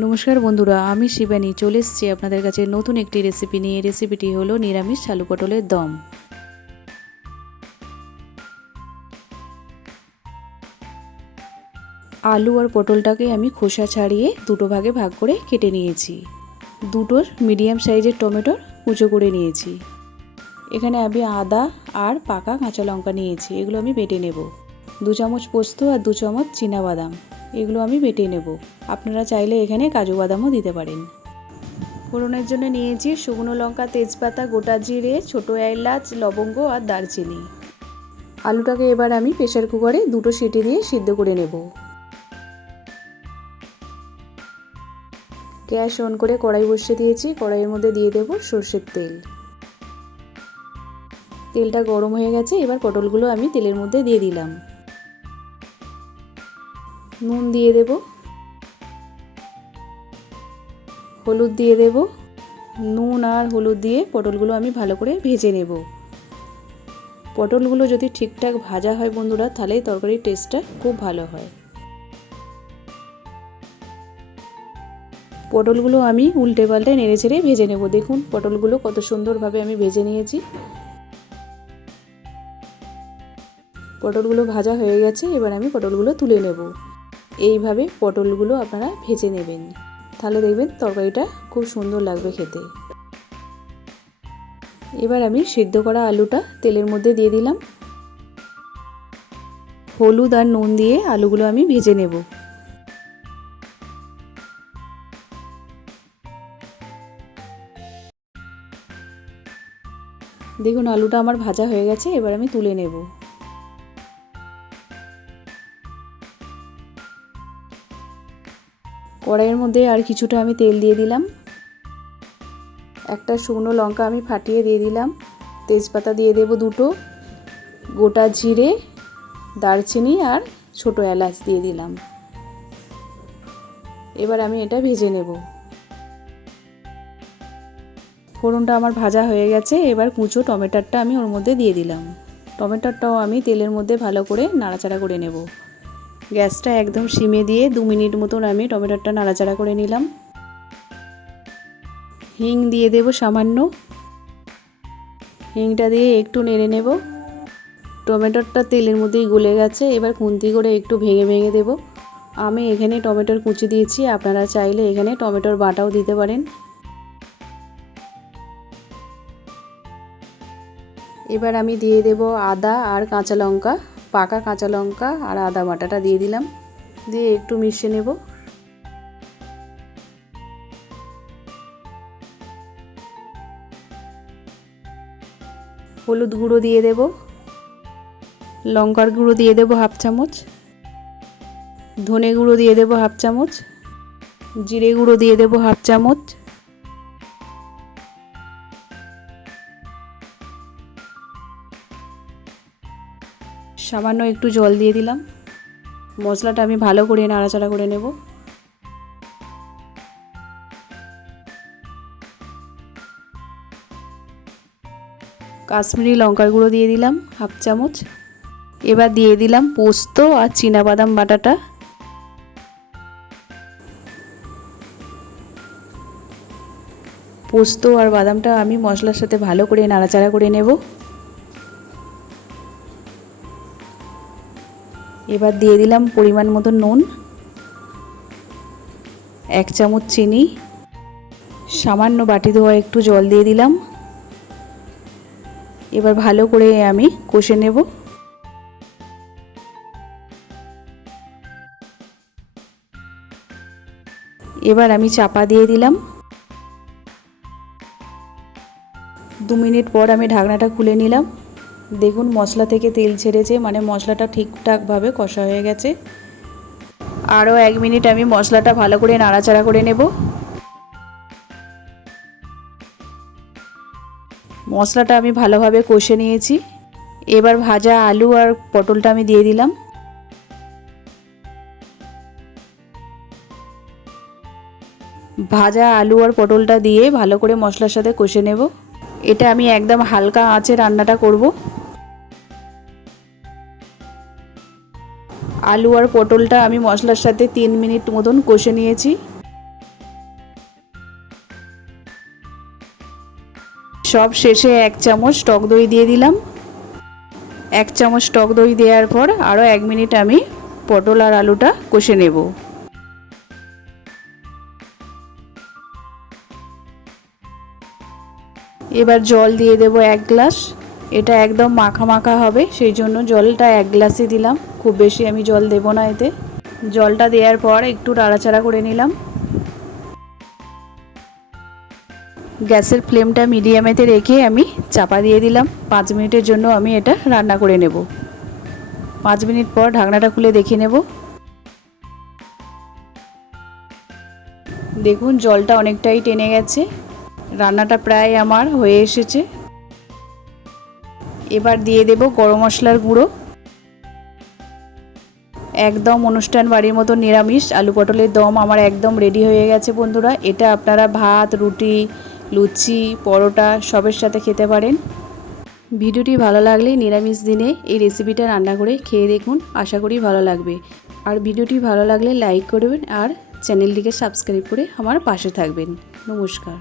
নমস্কার বন্ধুরা, আমি শিবানী। চলে এসেছি আপনাদের কাছে নতুন একটি রেসিপি নিয়ে। রেসিপিটি হলো নিরামিষ আলু পটলের দম। আলু আর পটলটাকে আমি খোসা ছাড়িয়ে দুটো ভাগে ভাগ করে কেটে নিয়েছি। দুটোর মিডিয়াম সাইজের টমেটোর কুচো করে নিয়েছি। এখানে আমি আদা আর পাকা কাঁচা লঙ্কা নিয়েছি। এগুলো আমি বেটে নেব। দু চামচ পোস্ত আর দু চামচ বাদাম এগুলো আমি বেটে নেব। আপনারা চাইলে এখানে কাজু বাদামও দিতে পারেন। ফোড়নের জন্য নিয়েছি শুকনো লঙ্কা, তেজপাতা, গোটা জিরে, ছোটো এলাচ, লবঙ্গ আর দারচিনি। আলুটাকে এবার আমি প্রেশার কুকারে দুটো সিটি দিয়ে সিদ্ধ করে নেব। গ্যাস অন করে কড়াই বসিয়ে দিয়েছি। কড়াইয়ের মধ্যে দিয়ে দেব সর্ষের তেল। তেলটা গরম হয়ে গেছে। এবার পটলগুলো আমি তেলের মধ্যে দিয়ে দিলাম। নুন দিয়ে দেব। হলুদ দিয়ে দেব। নুন আর হলুদ দিয়ে পটলগুলো আমি ভালো করে ভেজে নেব। পটলগুলো যদি ঠিকঠাক ভাজা হয় বন্ধুরা, তাহলে তরকারির টেস্টটা খুব ভালো হয়। পটলগুলো আমি উল্টে পাল্টে নেড়ে ছেড়ে ভেজে নেব। দেখুন, পটলগুলো কত সুন্দরভাবে আমি ভেজে নিয়েছি। পটলগুলো ভাজা হয়ে গেছে, এবার আমি পটলগুলো তুলে নেব। এইভাবে পটলগুলো আপনারা ভেজে নেবেন। তাহলে দেখবেন তরকারিটা খুব সুন্দর লাগবে খেতে। এবার আমি সিদ্ধ করা আলুটা তেলের মধ্যে দিয়ে দিলাম। হলুদ আর নুন দিয়ে আলুগুলো আমি ভেজে নেব। দেখুন আলুটা আমার ভাজা হয়ে গেছে, এবার আমি তুলে নেব। কড়াইয়ের মধ্যে আর কিছুটা আমি তেল দিয়ে দিলাম। একটা শুকনো লঙ্কা আমি ফাটিয়ে দিয়ে দিলাম। তেজপাতা দিয়ে দেব দুটো। গোটা জিরে, দারচিনি আর ছোটো এলাচ দিয়ে দিলাম। এবার আমি এটা ভেজে নেব। ফোড়নটা আমার ভাজা হয়ে গেছে। এবার কুচো টমেটোটা আমি ওর মধ্যে দিয়ে দিলাম। টমেটোটাও আমি তেলের মধ্যে ভালো করে নাড়াচাড়া করে নেব। গ্যাসটা একদম সিমে দিয়ে দু মিনিট মতন আমি টমেটোটা নাড়াচাড়া করে নিলাম। হিং দিয়ে দেব সামান্য। হিংটা দিয়ে একটু নেড়ে নেব। টমেটোটা তেলের মধ্যেই গলে গেছে, এবার খুন্তি করে একটু ভেঙে ভেঙে দেব। আমি এখানে টমেটোর কুচি দিয়েছি, আপনারা চাইলে এখানে টমেটোর বাটাও দিতে পারেন। এবার আমি দিয়ে দেব আদা আর কাঁচা লঙ্কা। পাকা কাঁচা লঙ্কা আর আদা বাটাটা দিয়ে দিলাম। দিয়ে একটু মিশিয়ে নেব। হলুদ গুঁড়ো দিয়ে দেব। লঙ্কার গুঁড়ো দিয়ে দেব হাফ চামচ। ধনে গুঁড়ো দিয়ে দেব হাফ চামচ। জিরে গুঁড়ো দিয়ে দেব হাফ চামচ। সামান্য একটু জল দিয়ে দিলাম। মশলাটা আমি ভালো করে নাড়াচাড়া করে নেব। কাশ্মীরি লঙ্কার গুঁড়ো দিয়ে দিলাম হাফ চামচ। এবার দিয়ে দিলাম পোস্ত আর বাদাম বাটাটা। পোস্ত আর বাদামটা আমি মশলার সাথে ভালো করে নাড়াচাড়া করে নেব। এবার দিয়ে দিলাম পরিমাণ মতো নুন, এক চামচ চিনি, সামান্য বাটি ধোয়া একটু জল দিয়ে দিলাম। এবার ভালো করে আমি কষে নেব। এবার আমি চাপা দিয়ে দিলাম। দু মিনিট পর আমি ঢাকনাটা খুলে নিলাম। দেখুন, মশলা থেকে তেল ছেড়েছে মানে মশলাটা ঠিকঠাকভাবে কষা হয়ে গেছে। আরও এক মিনিট আমি মশলাটা ভালো করে নাড়াচাড়া করে নেব। মশলাটা আমি ভালোভাবে কষে নিয়েছি। এবার ভাজা আলু আর পটলটা আমি দিয়ে দিলাম। ভাজা আলু আর পটলটা দিয়ে ভালো করে মশলার সাথে কষে নেব। এটা আমি একদম হালকা আঁচে রান্নাটা করব। আলু আর পটলটা আমি মশলার সাথে তিন মিনিট মতন কষে নিয়েছি। সব শেষে এক চামচ টক দই দিয়ে দিলাম। এক চামচ টক দই দেওয়ার পর আরও এক মিনিট আমি পটল আর আলুটা কষে নেব। এবার জল দিয়ে দেব এক গ্লাস। এটা একদম মাখা মাখা হবে, সেই জন্য জলটা এক গ্লাসে দিলাম। খুব বেশি আমি জল দেব না এতে। জলটা দেওয়ার পর একটু নাড়াচাড়া করে নিলাম। গ্যাসের ফ্লেমটা মিডিয়ামেতে রেখে আমি চাপা দিয়ে দিলাম। পাঁচ মিনিটের জন্য আমি এটা রান্না করে নেব। পাঁচ মিনিট পর ঢাকনাটা খুলে দেখে নেব। দেখুন, জলটা অনেকটাই টেনে গেছে। রান্নাটা প্রায় আমার হয়ে এসেছে। এবার দিয়ে দেব গরম মশলার গুঁড়ো। একদম অনুষ্ঠান বাড়ির মতো নিরামিষ। আলু পটলের দম আমার একদম রেডি হয়ে গেছে বন্ধুরা। এটা আপনারা ভাত, রুটি, লুচি, পরোটা সবের সাথে খেতে পারেন। ভিডিওটি ভালো লাগলে নিরামিষ দিনে এই রেসিপিটা রান্না করে খেয়ে দেখুন। আশা করি ভালো লাগবে। আর ভিডিওটি ভালো লাগলে লাইক করবেন আর চ্যানেলটিকে সাবস্ক্রাইব করে আমার পাশে থাকবেন। নমস্কার।